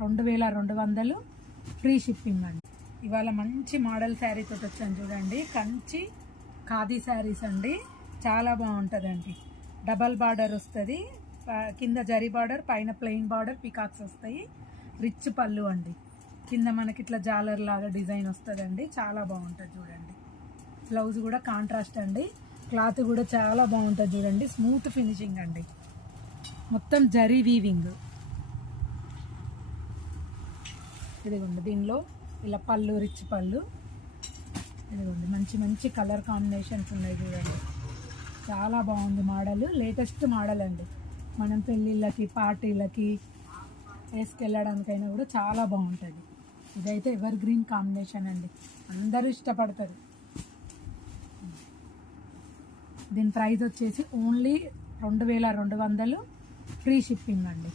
2200 free shipping అండి. ఇవాళ మంచి మోడల్ శారీ తోటి వచ్చాను చూడండి. కంచి ఖాదీ శారీస్ అండి, చాలా బాగుంటుందండి. డబల్ బార్డర్ వస్తుంది, కింద జరీ బార్డర్, పైన ప్లెయిన్ బార్డర్, పికాక్స్ వస్తాయి. రిచ్ పళ్ళు అండి, కింద మనకి ఇట్లా జాలర్ లాగా డిజైన్ వస్తుందండి. చాలా బాగుంటుంది చూడండి. బ్లౌజ్ కూడా కాంట్రాస్ట్ అండి. క్లాత్ కూడా చాలా బాగుంటుంది చూడండి. స్మూత్ ఫినిషింగ్ అండి, మొత్తం జరీ వీవింగ్. ఇదిగోండి, దీనిలో ఇలా పళ్ళు, రిచ్ పళ్ళు. ఇదిగోండి, మంచి మంచి కలర్ కాంబినేషన్స్ ఉన్నాయి చూడండి. చాలా బాగుంది మోడల్, లేటెస్ట్ మోడల్ అండి. మనం పెళ్ళిళ్ళకి, పార్టీలకి వేసుకెళ్ళడానికైనా కూడా చాలా బాగుంటుంది. ఇదైతే ఎవర్ గ్రీన్ కాంబినేషన్ అండి, అందరూ ఇష్టపడతారు. దీని ప్రైస్ వచ్చేసి ఓన్లీ 2200 ఫ్రీ షిప్పింగ్ అండి.